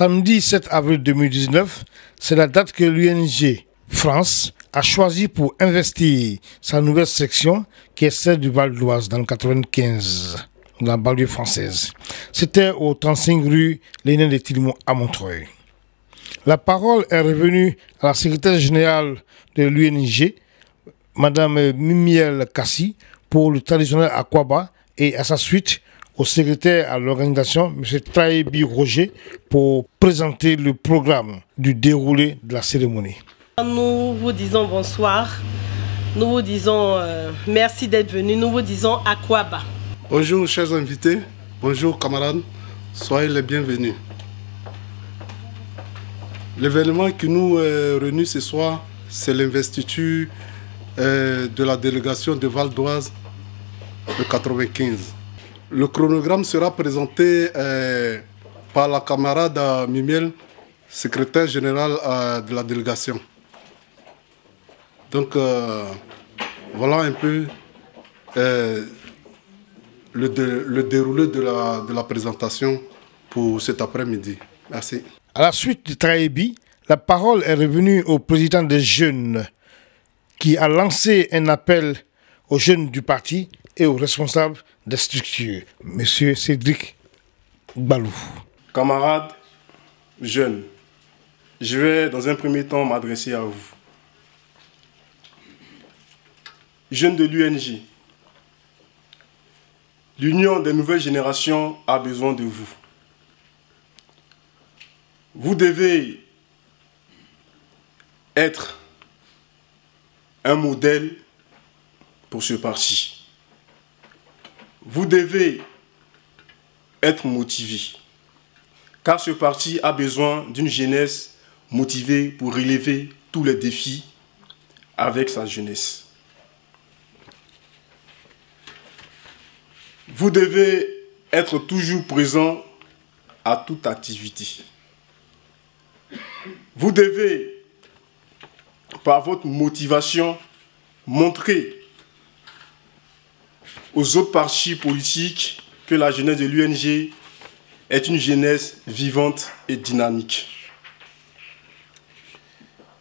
Samedi 7 avril 2019, c'est la date que l'UNG France a choisi pour investir sa nouvelle section qui est celle du Val d'Oise dans le 95, dans la banlieue française. C'était au 35 rue Lénine de Tillemont à Montreuil. La parole est revenue à la secrétaire générale de l'UNG, Madame Mimiel Kassi, pour le traditionnel Akwaba, et à sa suite au secrétaire à l'organisation, M. Traébi Roger, pour présenter le programme du déroulé de la cérémonie. Nous vous disons bonsoir, nous vous disons merci d'être venus, nous vous disons Akwaba. Bonjour chers invités, bonjour camarades, soyez les bienvenus. L'événement qui nous réunit ce soir, c'est l'investiture de la délégation de Val d'Oise de 95. Le chronogramme sera présenté par la camarade Mimiel, secrétaire générale de la délégation. Donc voilà un peu le déroulé de la présentation pour cet après-midi. Merci. À la suite de Traébi, la parole est revenue au président des jeunes qui a lancé un appel aux jeunes du parti et aux responsables des structures, M. Cédric Balou. Camarades, jeunes, je vais dans un premier temps m'adresser à vous. Jeunes de l'UNG, l'Union des nouvelles générations a besoin de vous. Vous devez être un modèle pour ce parti. Vous devez être motivé, car ce parti a besoin d'une jeunesse motivée pour relever tous les défis avec sa jeunesse. Vous devez être toujours présent à toute activité. Vous devez, par votre motivation, montrer aux autres partis politiques que la jeunesse de l'UNG est une jeunesse vivante et dynamique.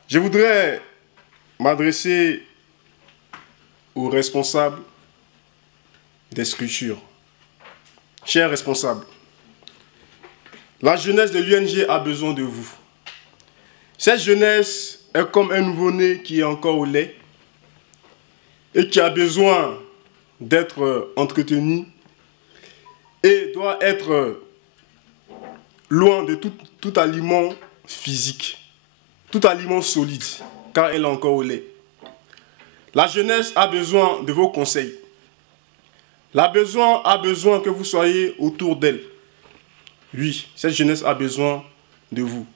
Je voudrais m'adresser aux responsables des structures. Chers responsables, la jeunesse de l'UNG a besoin de vous. Cette jeunesse est comme un nouveau-né qui est encore au lait et qui a besoin d'être entretenu et doit être loin de tout aliment physique, tout aliment solide, car elle est encore au lait. La jeunesse a besoin de vos conseils. La jeunesse a besoin que vous soyez autour d'elle. Oui, cette jeunesse a besoin de vous.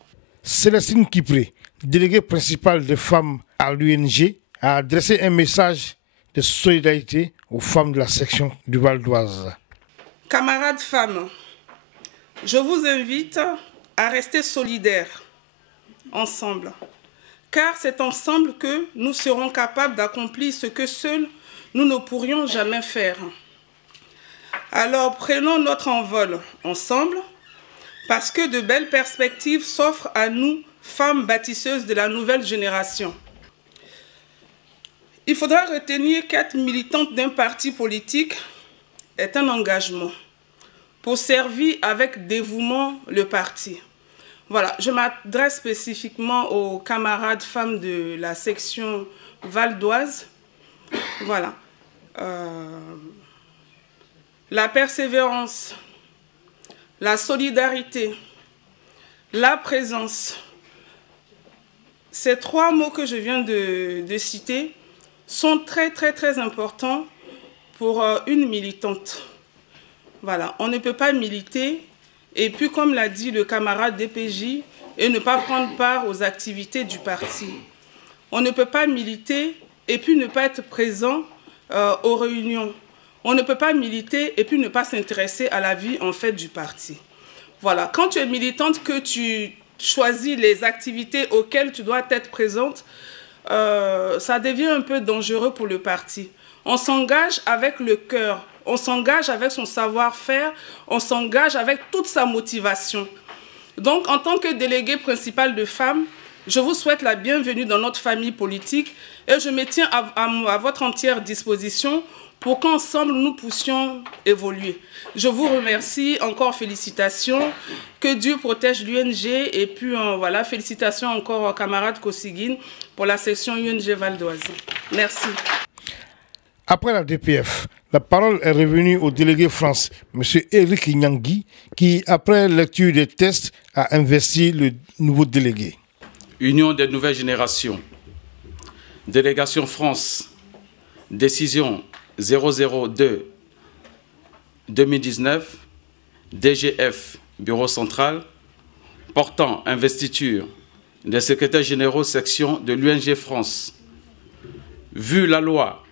Célestine Kipré, déléguée principale des femmes à l'UNG, a adressé un message de solidarité aux femmes de la section du Val d'Oise. Camarades femmes, je vous invite à rester solidaires, ensemble. Car c'est ensemble que nous serons capables d'accomplir ce que seuls nous ne pourrions jamais faire. Alors prenons notre envol ensemble, parce que de belles perspectives s'offrent à nous, femmes bâtisseuses de la nouvelle génération. Il faudra retenir qu'être militante d'un parti politique est un engagement pour servir avec dévouement le parti. Voilà, je m'adresse spécifiquement aux camarades femmes de la section Val d'Oise. Voilà. La persévérance, la solidarité, la présence. Ces trois mots que je viens de citer sont très importants pour une militante. Voilà, on ne peut pas militer et puis, comme l'a dit le camarade DPJ, et ne pas prendre part aux activités du parti. On ne peut pas militer et puis ne pas être présent aux réunions. On ne peut pas militer et puis ne pas s'intéresser à la vie en fait du parti. Voilà, quand tu es militante, que tu choisis les activités auxquelles tu dois être présente, ça devient un peu dangereux pour le parti. On s'engage avec le cœur, on s'engage avec son savoir-faire, on s'engage avec toute sa motivation. Donc, en tant que déléguée principale de femmes, je vous souhaite la bienvenue dans notre famille politique et je me tiens à votre entière disposition pour qu'ensemble nous puissions évoluer. Je vous remercie, encore félicitations, que Dieu protège l'UNG et puis voilà, félicitations encore au camarade Kosygin pour la section UNG Val d'Oise. Merci. Après la DPF, la parole est revenue au délégué France, M. Eric Nyangui, qui, après lecture des tests, a investi le nouveau délégué. Union des nouvelles générations, délégation France, décision 002-2019, DGF, Bureau central, portant investiture des secrétaires généraux section de l'UNG France. Vu la loi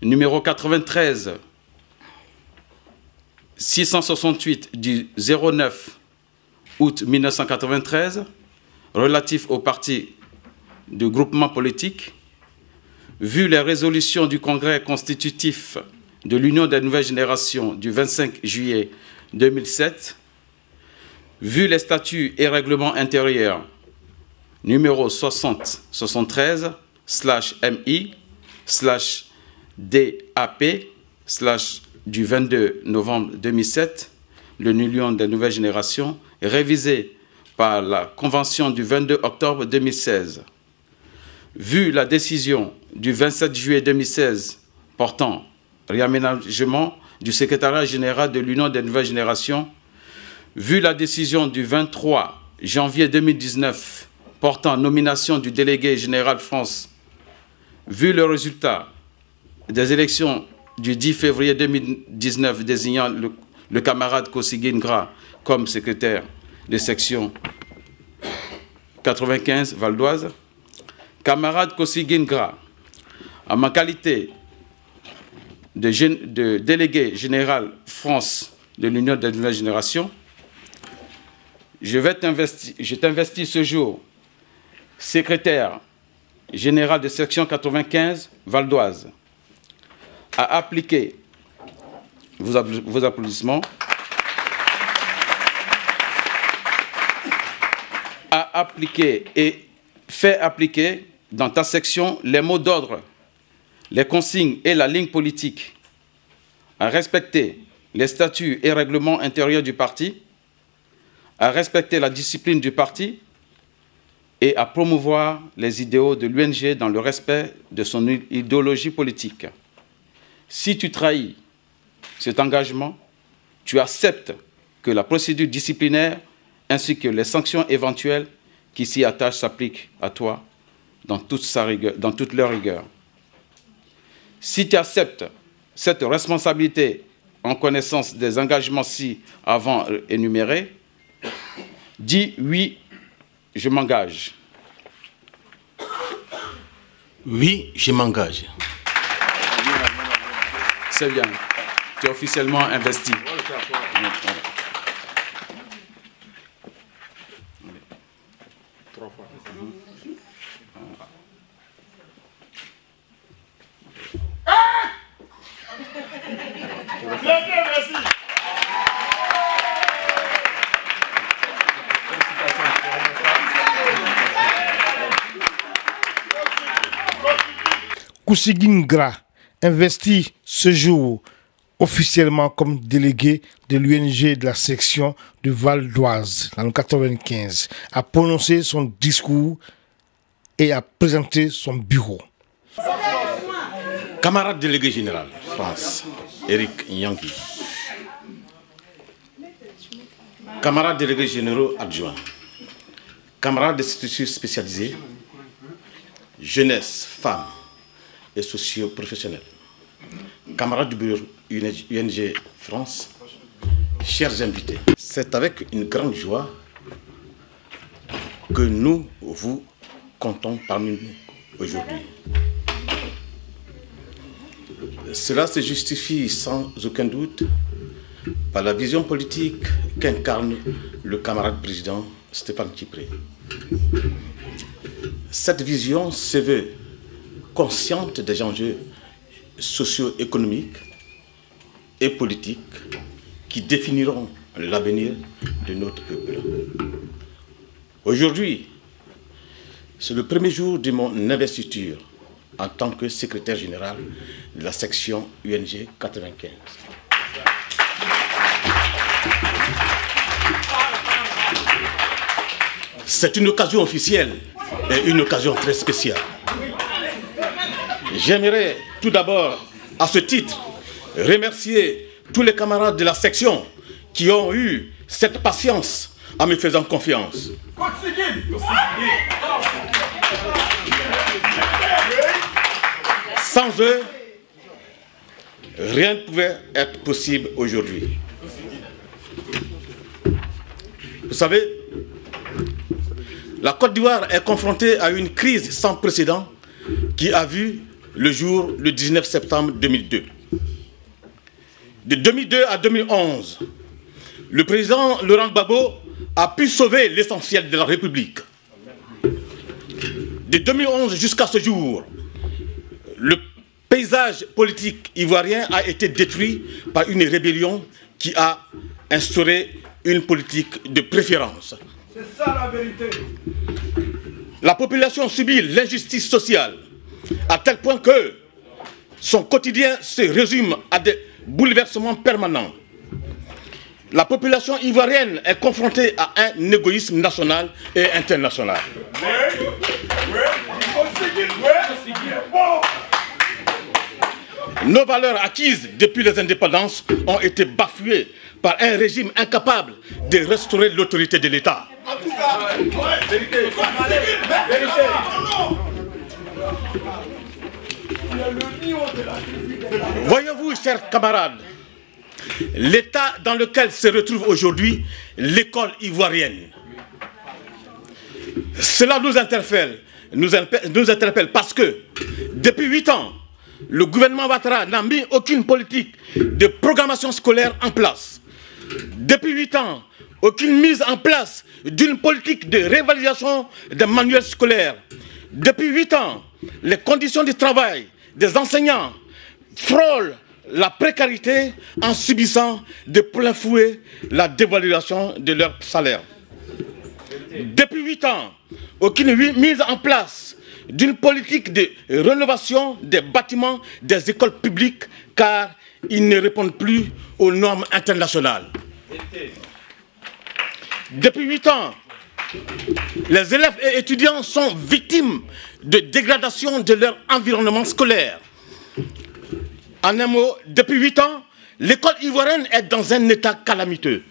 numéro 93-668 du 09 août 1993, relatif aux partis de groupement politique, vu les résolutions du Congrès constitutif de l'Union des nouvelles générations du 25 juillet 2007, vu les statuts et règlements intérieurs numéro 60-73/MI/DAP/ du 22 novembre 2007, l'Union des nouvelles générations, révisé par la Convention du 22 octobre 2016. Vu la décision du 27 juillet 2016 portant réaménagement du secrétariat général de l'Union des nouvelles générations, vu la décision du 23 janvier 2019 portant nomination du délégué général France, vu le résultat des élections du 10 février 2019 désignant le camarade Kosygin Gra comme secrétaire de section 95 Val d'Oise, camarade Kosygin Gra, en ma qualité de délégué général France de l'Union des nouvelles générations, je t'investis ce jour secrétaire général de section 95 Val d'Oise à appliquer, vos applaudissements, à appliquer et fait appliquer dans ta section les mots d'ordre, les consignes et la ligne politique, à respecter les statuts et règlements intérieurs du parti, à respecter la discipline du parti et à promouvoir les idéaux de l'UNG dans le respect de son idéologie politique. Si tu trahis cet engagement, tu acceptes que la procédure disciplinaire ainsi que les sanctions éventuelles qui s'y attachent s'appliquent à toi dans toute leur rigueur. Si tu acceptes cette responsabilité en connaissance des engagements ci avant énumérés, dis oui, je m'engage. Oui, je m'engage. C'est bien. Tu es officiellement investi. Kosygin Gra, investi ce jour officiellement comme délégué de l'UNG de la section du Val d'Oise dans le 95, a prononcé son discours et a présenté son bureau. Camarade délégué général, France, Eric Nyangui. Camarades délégués généraux adjoints. Camarades des structures spécialisées, jeunesse, femmes et socio-professionnels. Camarades du bureau UNG France, chers invités, c'est avec une grande joie que nous vous comptons parmi nous aujourd'hui. Cela se justifie sans aucun doute par la vision politique qu'incarne le camarade président Stéphane Tchipré. Cette vision se veut consciente des enjeux socio-économiques et politiques qui définiront l'avenir de notre peuple. Aujourd'hui, c'est le premier jour de mon investiture en tant que secrétaire général de la section UNG 95. C'est une occasion officielle et une occasion très spéciale. J'aimerais tout d'abord, à ce titre, remercier tous les camarades de la section qui ont eu cette patience en me faisant confiance. Sans eux, rien ne pouvait être possible aujourd'hui. Vous savez, la Côte d'Ivoire est confrontée à une crise sans précédent qui a vu le jour le 19 septembre 2002. De 2002 à 2011, le président Laurent Gbagbo a pu sauver l'essentiel de la République. De 2011 jusqu'à ce jour, le paysage politique ivoirien a été détruit par une rébellion qui a instauré une politique de préférence. C'est ça la vérité. La population subit l'injustice sociale à tel point que son quotidien se résume à des bouleversements permanents. La population ivoirienne est confrontée à un égoïsme national et international. Nos valeurs acquises depuis les indépendances ont été bafouées par un régime incapable de restaurer l'autorité de l'État. Voyez-vous, chers camarades, l'état dans lequel se retrouve aujourd'hui l'école ivoirienne. Cela nous interpelle parce que depuis 8 ans, le gouvernement Ouattara n'a mis aucune politique de programmation scolaire en place. Depuis 8 ans, aucune mise en place d'une politique de réévaluation des manuels scolaires. Depuis 8 ans, les conditions de travail des enseignants frôlent la précarité en subissant de plein fouet la dévaluation de leur salaire. Depuis 8 ans, aucune mise en place d'une politique de rénovation des bâtiments des écoles publiques car ils ne répondent plus aux normes internationales. Depuis 8 ans, les élèves et étudiants sont victimes de dégradation de leur environnement scolaire. En un mot, depuis 8 ans, l'école ivoirienne est dans un état calamiteux.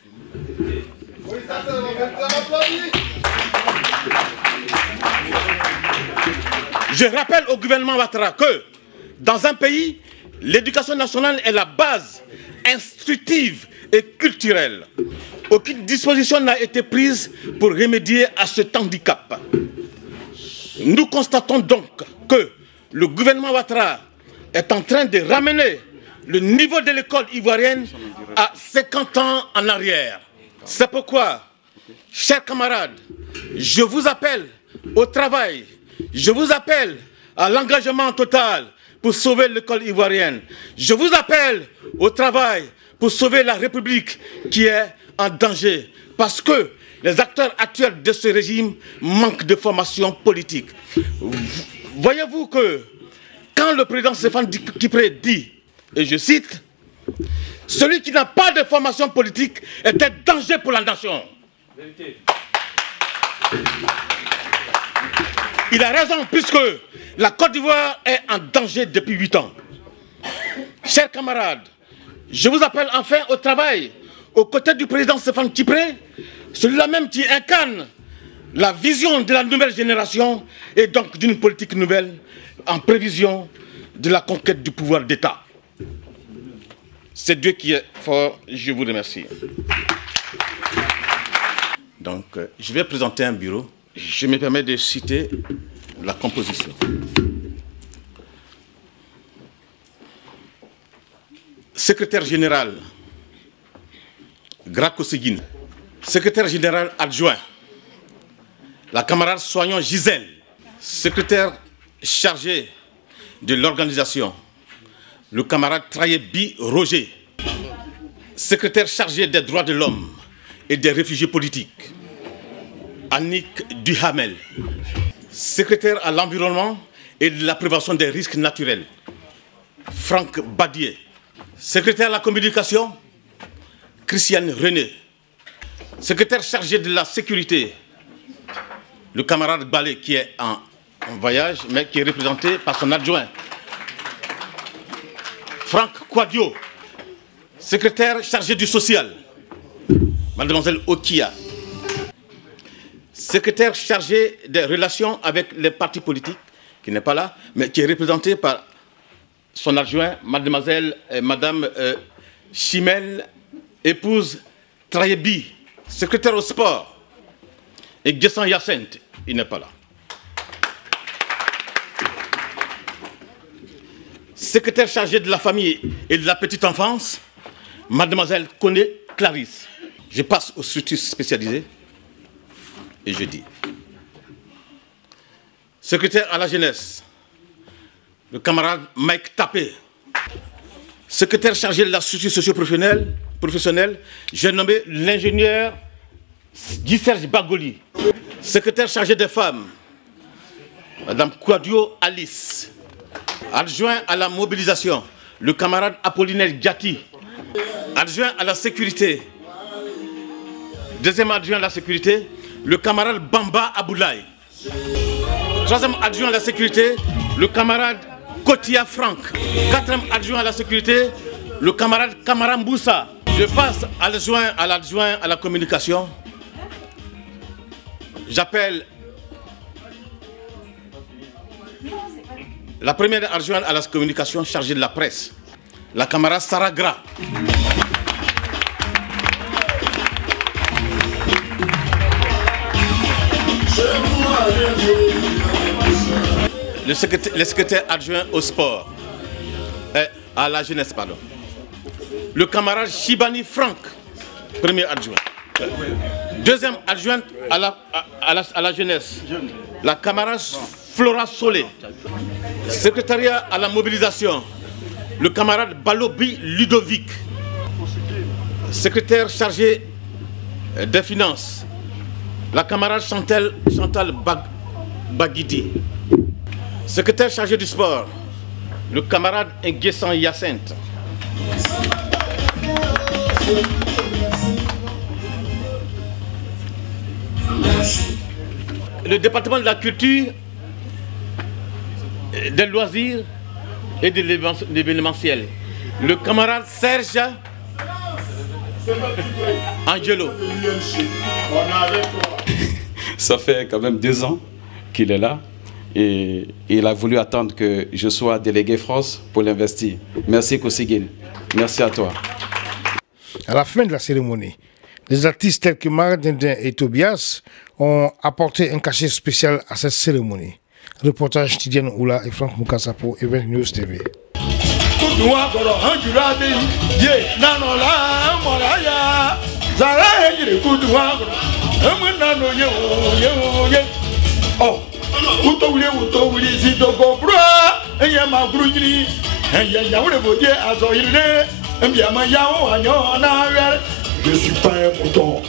Je rappelle au gouvernement Ouattara que dans un pays, l'éducation nationale est la base instructive et culturelle. Aucune disposition n'a été prise pour remédier à cet handicap. Nous constatons donc que le gouvernement Ouattara est en train de ramener le niveau de l'école ivoirienne à 50 ans en arrière. C'est pourquoi, chers camarades, je vous appelle au travail, je vous appelle à l'engagement total pour sauver l'école ivoirienne. Je vous appelle au travail pour sauver la République qui est en danger. Parce que les acteurs actuels de ce régime manquent de formation politique. Voyez-vous que quand le président Stéphane Kipré dit, et je cite, « Celui qui n'a pas de formation politique est un danger pour la nation ». Il a raison puisque la Côte d'Ivoire est en danger depuis 8 ans. Chers camarades, je vous appelle enfin au travail, aux côtés du président Stéphane Kipré, celui-là même qui incarne la vision de la nouvelle génération et donc d'une politique nouvelle en prévision de la conquête du pouvoir d'État. C'est Dieu qui est fort, je vous remercie. Donc, je vais présenter un bureau. Je me permets de citer la composition. Secrétaire général, Graco Seguin. Secrétaire général adjoint, la camarade Soignon Gisèle. Secrétaire chargé de l'organisation, le camarade Trayebi Roger. Secrétaire chargé des droits de l'homme et des réfugiés politiques, Annick Duhamel, secrétaire à l'environnement et de la prévention des risques naturels, Franck Badier, secrétaire à la communication, Christiane René, secrétaire chargé de la sécurité, le camarade Balé qui est en voyage, mais qui est représenté par son adjoint, Franck Quadio, secrétaire chargé du social, mademoiselle Okia, secrétaire chargé des relations avec les partis politiques, qui n'est pas là, mais qui est représenté par son adjoint, madame Chimel, épouse Trayebi, secrétaire au sport, et Guessan Yacinthe, il n'est pas là. Secrétaire chargé de la famille et de la petite enfance, mademoiselle Koné Clarisse. Je passe aux structures spécialisées et je dis. Secrétaire à la jeunesse, le camarade Mike Tapé. Secrétaire chargé de la structure socio-professionnelle, j'ai nommé l'ingénieur Guy-Serge Bagoli. Secrétaire chargé des femmes, madame Quadio Alice. Adjoint à la mobilisation, le camarade Apollinaire Gatti. Adjoint à la sécurité, deuxième adjoint à la sécurité, le camarade Bamba Aboulaye. Troisième adjoint à la sécurité, le camarade Kotia Franck. Quatrième adjoint à la sécurité, le camarade Kamara Mboussa. Je passe à l'adjoint à la communication. J'appelle la première adjointe à la communication chargée de la presse, la camarade Sarah Gra. Le secrétaire adjoint au sport, à la jeunesse, pardon. Le camarade Chibani Franck, premier adjoint. Deuxième adjointe à la jeunesse, la camarade Flora Solé. Secrétariat à la mobilisation, le camarade Balobi Ludovic. Secrétaire chargé des finances, la camarade Chantal Baguidi. Secrétaire chargé du sport, le camarade Nguessan Yacinthe. Le département de la culture, des loisirs et de l'événementiel, le camarade Serge Angelo. Ça fait quand même 2 ans qu'il est là et il a voulu attendre que je sois délégué France pour l'investir. Merci Kossigin, merci à toi. À la fin de la cérémonie, les artistes tels que Maradindin et Tobias ont apporté un cachet spécial à cette cérémonie. Reportage Tidiane Oula et Franck Moukassa pour Event News TV. Je suis pas un mouton.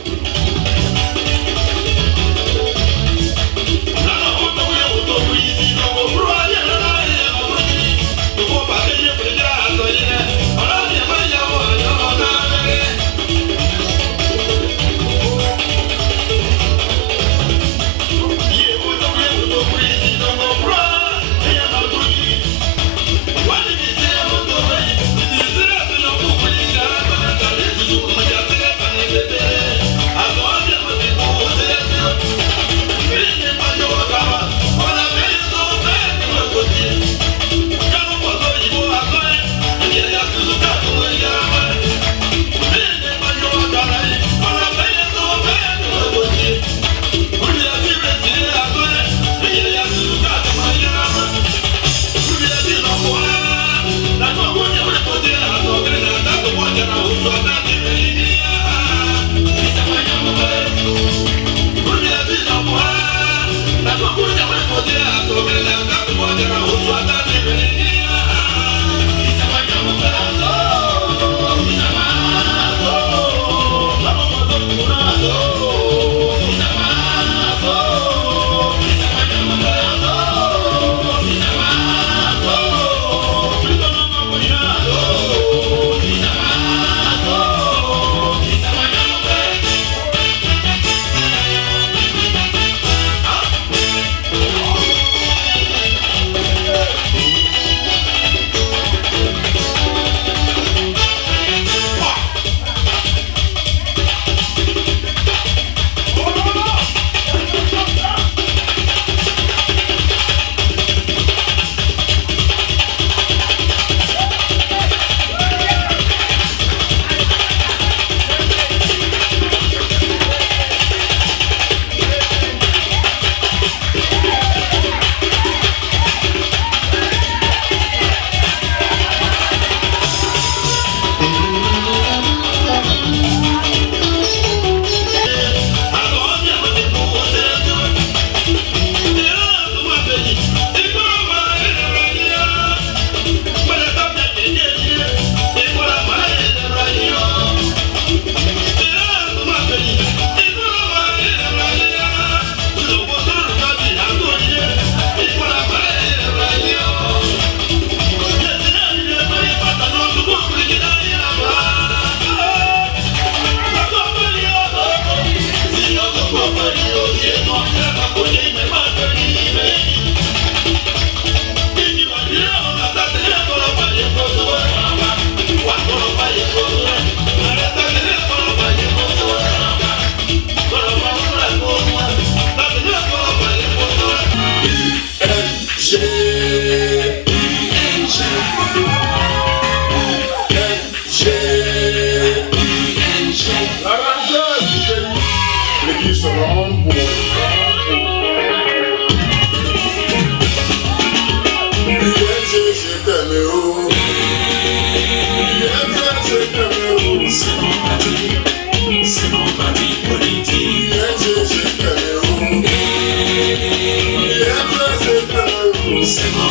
c'est mon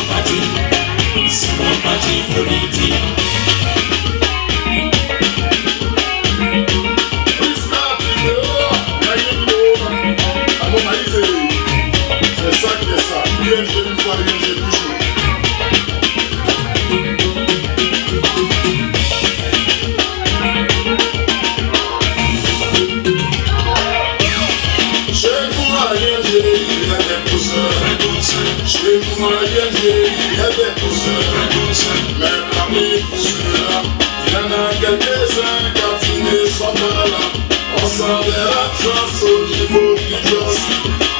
parti politique. C'est ça qui est ça. UNG une fois, UNG toujours. Chez moi, UNG, il y a des pousseurs. Chez moi, UNG, il y a des pousseurs. Mais parmi les pousseurs, il y en a quelques-uns qui ne sont pas là. On sent des absences au niveau du gosse.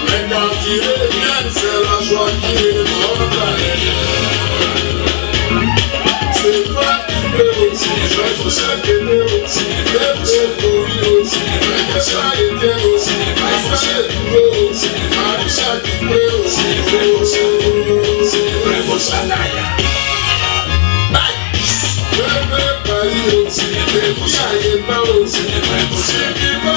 Mais quand ils reviennent, c'est la joie qui remonte à l'intérieur. C'est pas du bleu, c'est Georges Chaque Hétéro, c'est Porio, c'est Chaque Hétéro, c'est Chaque Hétéro, c'est Chaque Hétéro, c'est Vraiment Chanaya. Bébé Paris, c'est Chaque Hétéro, c'est Vraiment Chanaya.